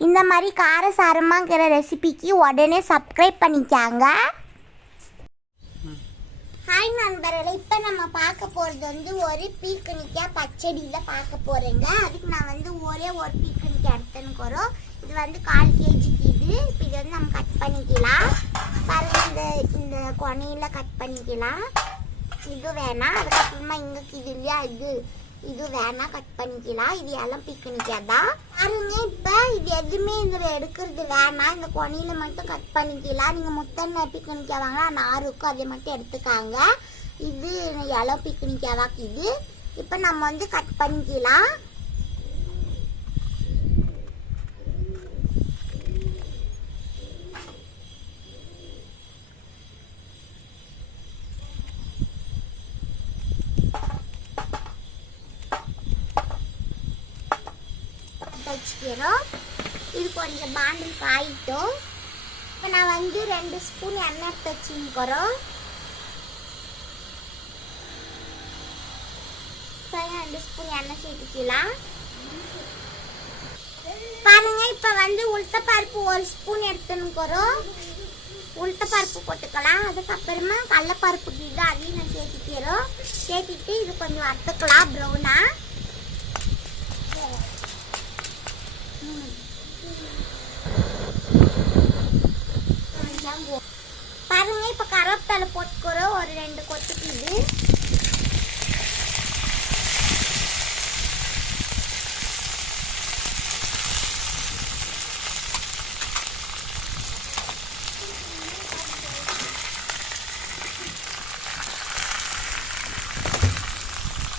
இந்த மாதிரி காரசாரமாங்கிற ரெசிபிக்கு உடனே சப்ஸ்கிரைப் பண்ணிக்காங்க. ஹாய் நண்பர்களே, இப்போ நம்ம பார்க்க போகிறது ஒரு பீக்கணிக்காய் பச்சடியில் பார்க்க போகிறேங்க. அதுக்கு நான் ஒரே ஒரு பீக்கணிக்காய் எடுத்துன்னு இது 1/4 கேஜிக்கு இப்போ இது நம்ம கட் பண்ணிக்கலாம். பாருங்க, இந்த கொனையில் கட் பண்ணிக்கலாம். இது வேணாம், அதுக்கப்புறமா இங்கே இது இல்லையா, இது வேணாம், கட் பண்ணிக்கலாம். இது எல்லாம் பீக்கணிக்காய் தான். பாருங்க, இப்போ இது எதுவுமே இதில் எடுக்கிறது வேணாம், இந்த கொனையில் மட்டும் கட் பண்ணிக்கலாம். நீங்கள் முத்தனை பீக்கணிக்காய் வாங்கினா நார் இருக்கும், அதை மட்டும் எடுத்துக்காங்க. இது எல்லாம் பீக்கணிக்காய் வாக்குது. இப்போ நம்ம கட் பண்ணிக்கலாம். இது கொஞ்சம் பாண்டில் காயிட்டோம். இப்போ நான் 2 ஸ்பூன் எண்ணெய் எடுத்து வச்சுக்கிறோம். 2 ஸ்பூன் எண்ணெய் சேர்த்துக்கலாம். பாருங்க, இப்போ உளுத்தப்பருப்பு 1 ஸ்பூன் எடுத்துன்னுக்கிறோம். உளுத்தப்பருப்பு போட்டுக்கலாம். அதுக்கப்புறமா கடலைப்பருப்புக்கு அதையும் நான் சேர்த்துக்கிறோம். சேர்த்துட்டு இது கொஞ்சம் வறுத்துக்கலாம் ப்ரௌனா. பாருங்க, இப்ப கருவேப்பிலை போட்டுக்கிறோம் ஒரு 2 கொத்துக்கு.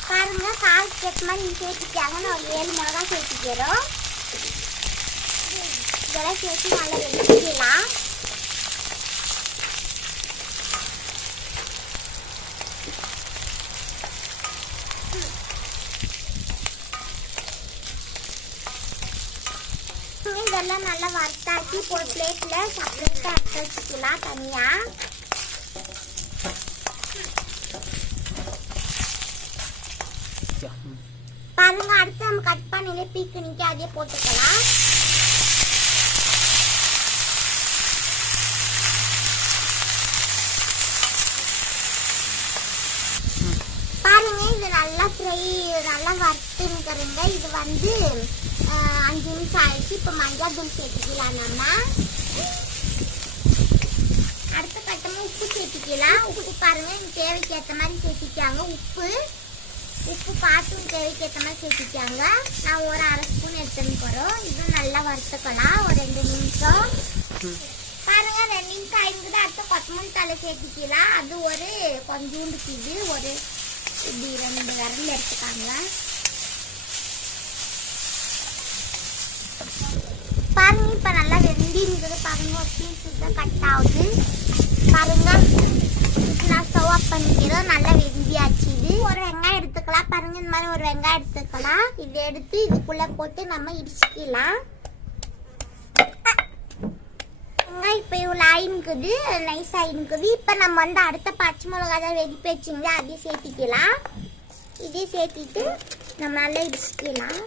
பாருங்க, கால் கேட் மாதிரி சேர்த்துக்காங்க. நான் 7 மிளகாய் சேர்த்துக்கிறோம். இதெல்லாம் சேர்த்து நல்லா வெடிக்கலாம். இதெல்லாம் நல்லா வறுத்தாக்கி ஒரு பிளேட்ல செப்பரேட்டா எடுத்து வச்சுக்கலாம் தனியா. பாருங்க, அடுத்து நம்ம கட் பண்ணிலே பீக்கணிக்கு அதே போட்டுக்கலாம். பாருங்க, இது நல்லா ஃப்ரை நல்லா வறுத்துங்கிறங்க. இது 5 நிமிஷம் ஆயிடுச்சு. இப்போ மஞ்சள் தூள் சேர்த்துக்கலாம். நம்ம அடுத்த கட்டமாக உப்பு சேர்த்துக்கலாம். உப்பு பாருங்க, தேவைக்கு ஏற்ற மாதிரி சேர்த்திக்காங்க. உப்பு பார்த்து தேவைக்கு ஏற்ற மாதிரி சேர்த்திக்காங்க. நான் ஒரு 1/2 ஸ்பூன் எடுத்துன்னு போகிறோம். இதுவும் நல்லா வறுத்துக்கலாம் ஒரு 2 நிமிஷம். பாருங்க, 2 நிமிஷம் ஆயிடுக்குது. அடுத்த கொத்தமல்லி தழை சேர்த்திக்கலாம். அது ஒரு கொஞ்சோண்டுக்கு ஒரு இப்படி 2 விரல் எடுத்துக்காங்க. பாருங்க, இப்ப நல்லா வெந்திருக்குது. பாருங்க, ஒரு பீஸ் தான் கட் ஆகுது. பாருங்க, இப்போ நான் ஸ்டவ் ஆஃப் பண்ணிக்கிறோம். நல்லா வெந்தியாச்சு. இது ஒரு வெங்காயம் எடுத்துக்கலாம். பாருங்க, இந்த மாதிரி ஒரு வெங்காயம் எடுத்துக்கலாம். இதை எடுத்து இதுக்குள்ள போட்டு நம்ம இடிச்சுக்கலாம். வெங்காயம் இப்போ இவ்வளோ ஆயினுக்குது, நைஸ் ஆயினுக்குது. இப்போ நம்ம அடுத்த பச்சை மிளகாய் தான் வெடிப்பு வச்சுங்க, அதையும் சேர்த்திக்கலாம். இதையும் சேர்த்திட்டு நம்ம நல்லா இடிச்சுக்கலாம்.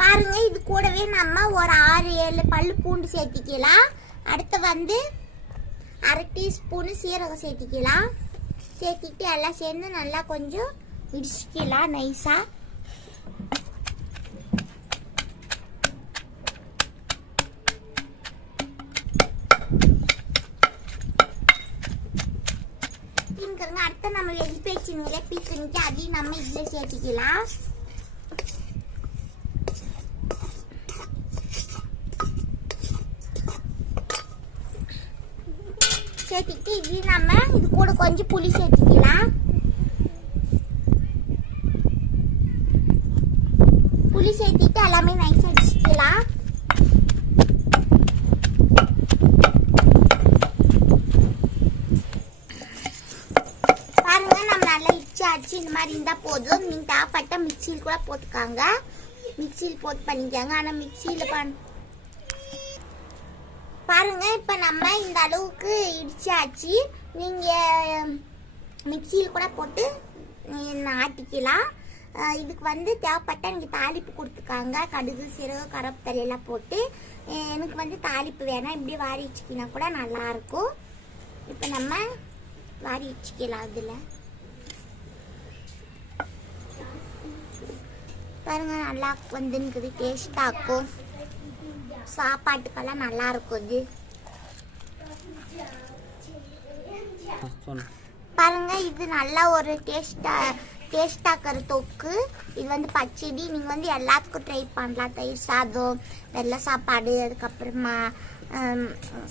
பாருங்க, இது கூடவே நம்ம ஒரு 6-7 பல்லு பூண்டு சேர்த்திக்கலாம். அடுத்து 1/2 டீஸ்பூன் சீரகம் சேர்த்திக்கலாம். சேர்த்திட்டு எல்லாம் சேர்ந்து நல்லா கொஞ்சம் இடிச்சுக்கலாம் நைஸா. அடுத்து நம்ம வெடிப்பு வச்சுங்களே பீக்கணிக்கு அதையும் நம்ம இதில் சேர்த்திக்கலாம். சேர்த்திட்டு இது நம்ம இது கூட கொஞ்சம் புளி சேர்த்திக்கலாம். புளி சேர்த்திட்டு எல்லாமே நைஸா அடிச்சுக்கலாம். பாருங்க, நம்ம நல்லா இடிச்சாச்சு. இந்த மாதிரி இருந்தா போதும். நீங்க தேவைப்பட்ட மிக்சியில் கூட போட்டுக்காங்க. மிக்சியில் போட்டு பண்ணிக்காங்க. ஆனா மிக்சியில் பாருங்க இப்போ நம்ம இந்த அளவுக்கு இடிச்சாச்சு. நீங்கள் மிக்சியில் கூட போட்டு ஆட்டிக்கலாம். இதுக்கு வந்து தேவைப்பட்ட எனக்கு தாளிப்பு கொடுத்துருக்காங்க. கடுகு சீரகம் கருவேப்பிலை எல்லாம் போட்டு. எனக்கு வந்து தாளிப்பு வேணாம், இப்படி வாரி வச்சுக்கினா கூட நல்லாயிருக்கும். இப்போ நம்ம வாரி வச்சுக்கலாம். அதில் பாருங்க நல்லா வந்துருக்குது, டேஸ்டாக இருக்கும். சாப்பாட்டுக்கெல்லாம் நல்லா இருக்கும். இது பாருங்க, இது நல்லா ஒரு டேஸ்டாக்கிற தொக்கு. இது வந்து பச்சடி. நீங்கள் வந்து எல்லாத்துக்கும் ட்ரை பண்ணலாம். தயிர் சாதம், வெள்ளை சாப்பாடு, அதுக்கப்புறமா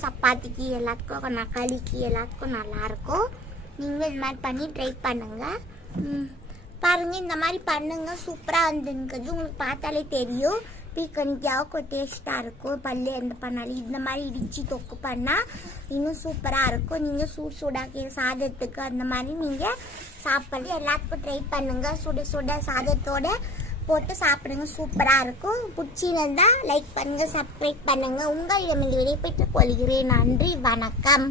சப்பாத்திக்கு, எல்லாத்துக்கும் களிக்கு எல்லாத்துக்கும் நல்லாயிருக்கும். நீங்களும் இது மாதிரி பண்ணி ட்ரை பண்ணுங்க. பாருங்க, இந்த மாதிரி பண்ணுங்க, சூப்பராக வந்துருக்குது. உங்களுக்கு பார்த்தாலே தெரியும். பீக்கணிக்காவுக்கு டேஸ்ட்டாக இருக்கும். பல்லு எந்த பண்ணாலும் இந்த மாதிரி இடித்து தொக்கு பண்ணால் இன்னும் சூப்பராக இருக்கும். நீங்கள் சூடாக்கிய சாதத்துக்கு அந்த மாதிரி நீங்கள் சாப்பிட்றது எல்லாத்துக்கும் ட்ரை பண்ணுங்கள். சுட சாதத்தோட போட்டு சாப்பிடுங்க, சூப்பராக இருக்கும். பிடிச்சிருந்தா லைக் பண்ணுங்கள், சப்ஸ்கிரைப் பண்ணுங்கள். உங்களிடம் இந்த விடைபெற்றுக் கொள்கிறேன். நன்றி, வணக்கம்.